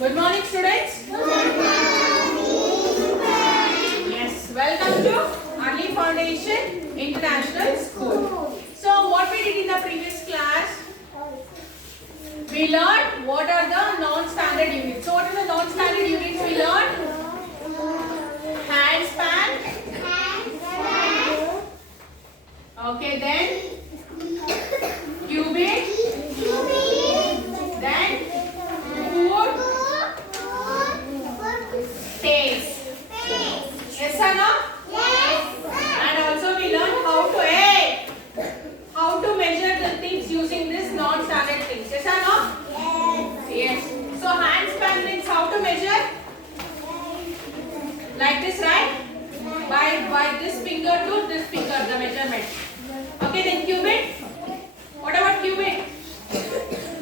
Good morning, students. Good morning. Yes, welcome to Early Foundation International School. So, what we did in the previous class, we learned what are the non-standard units. So, what are the non-standard units we learned? Handspan. Okay, then cubit. Then foot. Pace. Yes or no? And also we learned how to measure the things using this non-standard things. Yes or no? Yes. So handspan means how to measure? Like this, right? By this finger to this finger, the measurement. Okay, then cubit. What about cubit?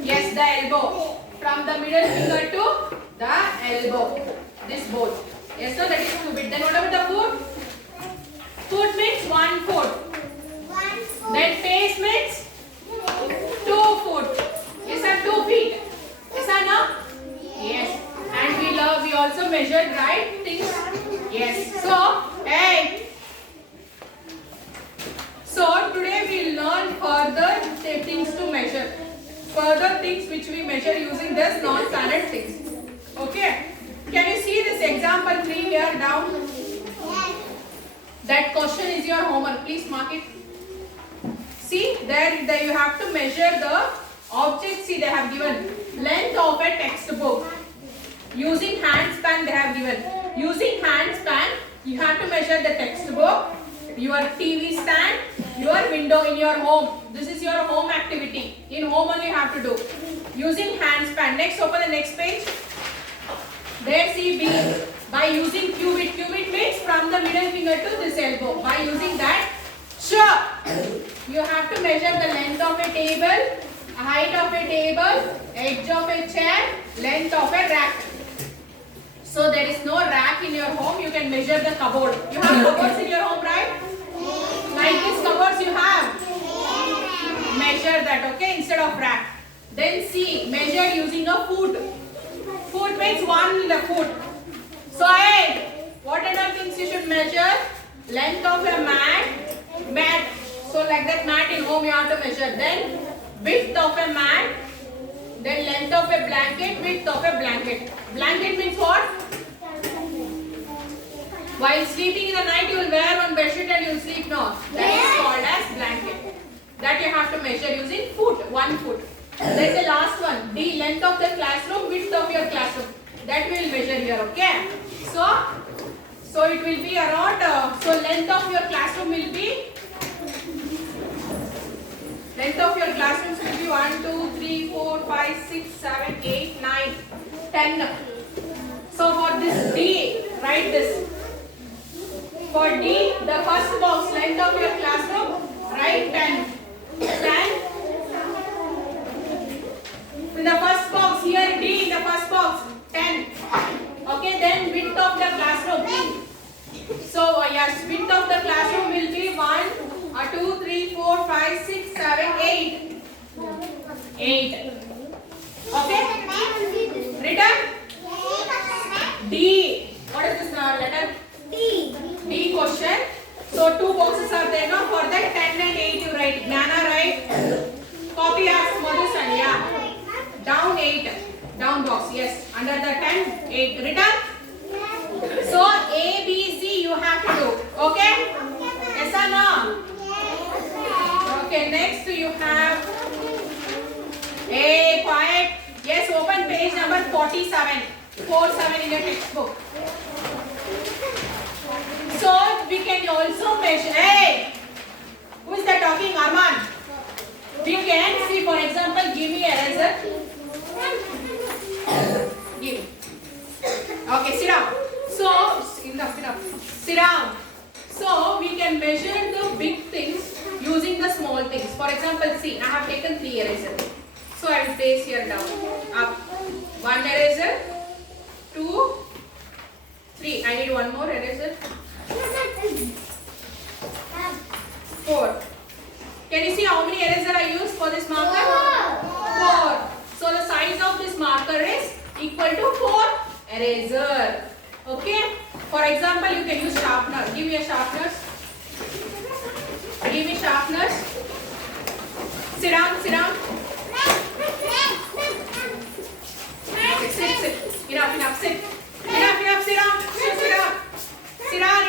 Yes, the elbow. From the middle finger to the elbow. This both. Yes, so that is cubit. Then what about the foot? Foot means 1 foot. Then pace means 2 foot. Yes, or 2 feet. Yes or no? Yes. And we also measured, right, things. Yes. So today we will learn further things to measure. Further things which we measure using this non-standard things. Okay. Can you see this example 3 here down? That question is your homework. Please mark it. See, there you have to measure the object. See, they have given length of a textbook. Using handspan they have given. Using handspan, you have to measure the textbook, your TV stand, your window in your home. This is your home activity. In home only you have to do. Using handspan. Next, open the next page. There see B. By using cubit. Cubit means from the middle finger to this elbow. By using that, sure, you have to measure the length of a table, height of a table, edge of a chair, length of a rack. So there is no rack in your home. You can measure the cupboard. You have cupboards in your home, right? Like these cupboards you have. Measure that, okay, instead of rack. Then C. Measure using a foot. Foot means 1 foot. So what other things you should measure? Length of a mat. So like that mat in home you have to measure. Then width of a mat. Then length of a blanket, width of a blanket. Blanket means what? While sleeping in the night you will wear one bedsheet and you will sleep now. That is called as blanket. That you have to measure using foot, 1 foot. There is the last one. D. Length of the classroom, width of your classroom. That we will measure here, okay? So it will be around, length of your classroom will be, length of your classrooms will be 1, 2, 3, 4, 5, 6, 7, 8, 9, 10. So for this D, write this. For D, the first box, length of your classroom, write 10. 10. In the first box, here D in the first box, 10. Okay, then width of the classroom. So yes, width of the classroom will be 1, 2, 3, 4, 5, 6, 7, 8. 8. Okay? Written? D. What is this letter? D question. So 2 boxes are there now. For that 10 and 8 you write. Jnana write. Copy as Madhusan. Yeah. Down 8. Down box. Yes. Under the 10, 8. Written? So A, B, C you have to do. Okay? Yes or no? Okay. Next you have A. Quiet. Yes. Open page number 47. 47 in your textbook. So we can also measure. Hey, who is that talking? Arman. We can see, for example, give me eraser. Give. Okay, sit down. So sit down. So we can measure the big things using the small things. For example, see, I have taken 3 erasers. So I will place here down. Up. 1 eraser. 2, 3. I need 1 more eraser. 4. Can you see how many eraser I use for this marker? 4. So the size of this marker is equal to 4 eraser. Okay. For example, you can use sharpener. Give me a sharpener. Give me sharpeners. Sit down. Sit down. Sit. Enough. Sit. Enough. Sit down. Sit down. Sit down.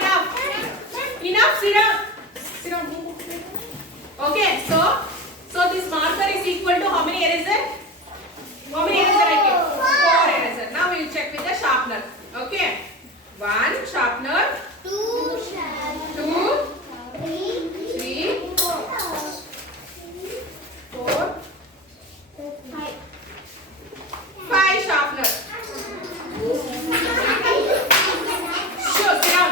Enough. Sit down. Sit down. Okay. So this marker is equal to how many eraser? How many eraser I get? 4 eraser. Now we will check with the sharpener. Okay. 1 sharpener. 2 3 4 5 sharpener. Sure, sit down.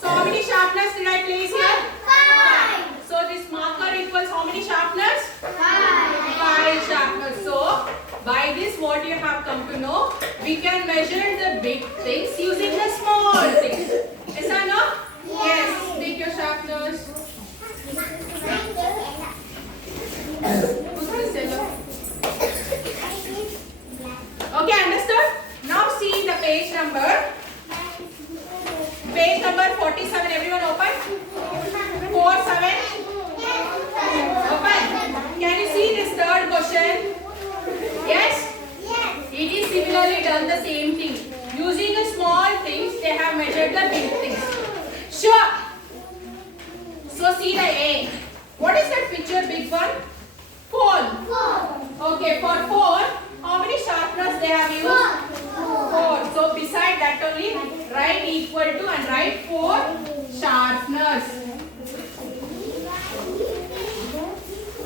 So how many sharpeners did I place here? 5. So this marker equals how many sharpeners? 5 sharpeners. So by this what you have come to know, we can measure the big things using the small things. Yes or no? Yes. Take your sharpeners. Okay, understood? Now see the page number. Page number 47. Everyone open. 47. Open. Can you see this third question? Yes? It is similarly done the same thing. Using the small things, they have measured the big things. Sure. So see the A. What is that picture, big one? Phone. Okay, for phone, how many sharpeners they have used? 4. So beside that only write equal to and write 4 sharpeners.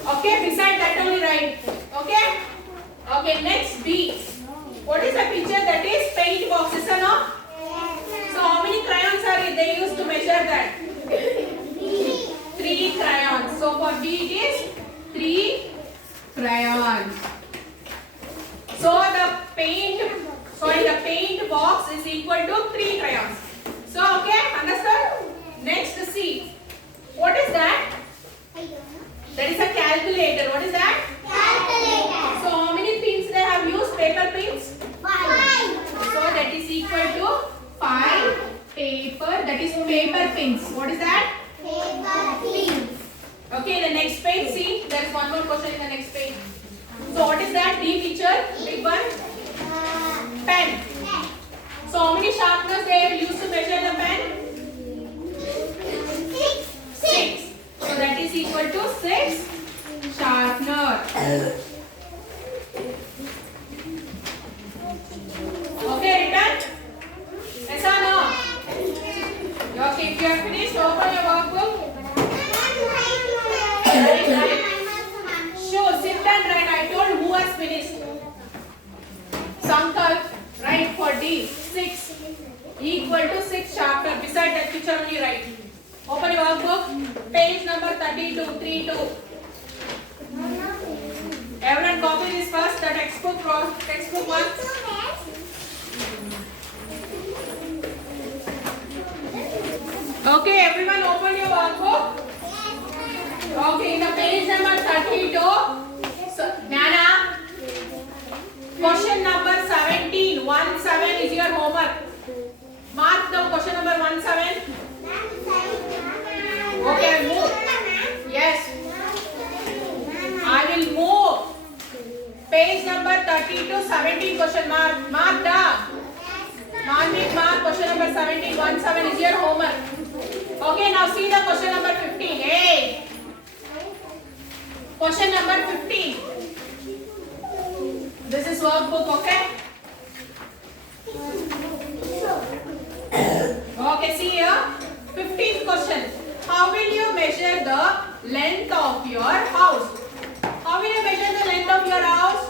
Okay, beside that only write. Okay? Okay, next B. What is the picture? That is paint box, is or no? So how many crayons are they used to measure that? 3 crayons. So for B it is 3 crayons. So the paint box is equal to 3 crayons. So okay, understood? Next C. What is that? That is a calculator. What is that? Calculator. So how many pins they have used? Paper pins? 5. So that is equal to 5 paper. That is paper pins. What is that? Paper pins. Okay, the next page. See, there is one more question in the next page. So what is that? D picture. Big one. Pen. So how many sharpeners they have used to measure the pen? 6. So that is equal to 6 sharpener. Okay, written? Yes or no? Okay, if you have finished, open your workbook. Right. Sure, sit and write. I told who has finished. Sankalp, write for D. 6 equal to 6 sharpener. Beside that picture only write. Open your workbook. Page number 32. Everyone copy this first. The textbook one. Okay, everyone open your workbook. Okay, in the page number 32. So, Nana, question number 17. 17 is your homework. Mark the question number 17. Okay, I'll move. Yes. I will move. Page number 32, 17 question mark. Mark down. Mark question number 17. 17 is your homework. Okay, now see the question number 15. Hey. Question number 15. This is workbook, okay? Okay, see here. 15th question. How will you measure the length of your house? How will you measure the length of your house?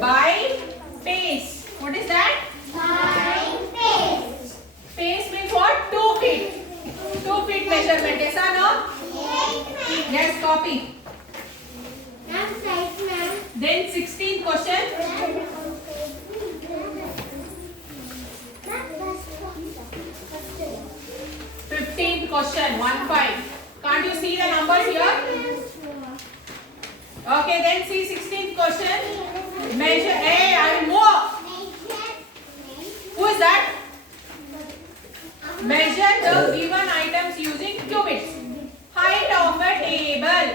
By pace. What is that? By pace. Pace means what? 2 feet. 2 feet measurement. Yes or no? Yes, copy. Then 16th question. 15th question, 1-5. Can't you see the numbers here? Okay, then see 16th question. Measure, hey, I will move. that? Measure the given items using cubits. Height of a table.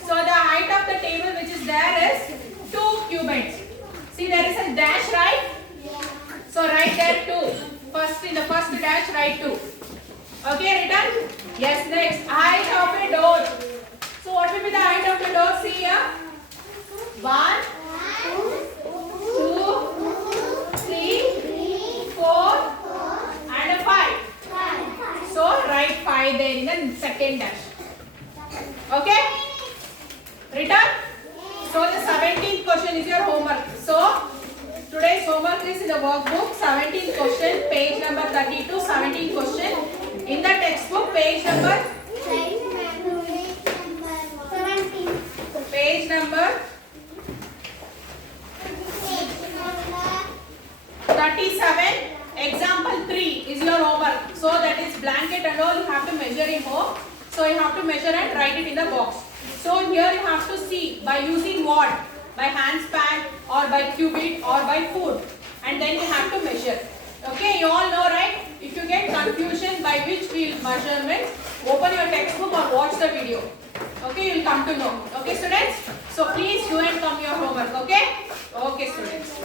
So the height of the table which is there is 2 cubits. See, there is a dash, right? So write there 2. First, in the first dash write 2. Okay, written? Yes, next. Height of a door. So what will be the height of the door? See here. 1, 2, 3, 4 and a 5. So write 5 there in the second dash. Okay? Written? So the 17th question is your homework. So today's homework is in the workbook. 17th question, page number 32. 17th question in the textbook, page number. Page number 37. Example 3 is your homework. So that is blanket and all you have to measure in home. So you have to measure and write it in the box. So here you have to see by using what? By handspan or by cubit or by foot. And then you have to measure. Okay, you all know, right? If you get confusion by which field measurements, open your textbook or watch the video. Okay, you will come to know. Okay, students? So please do and come your homework. Okay? Okay, students.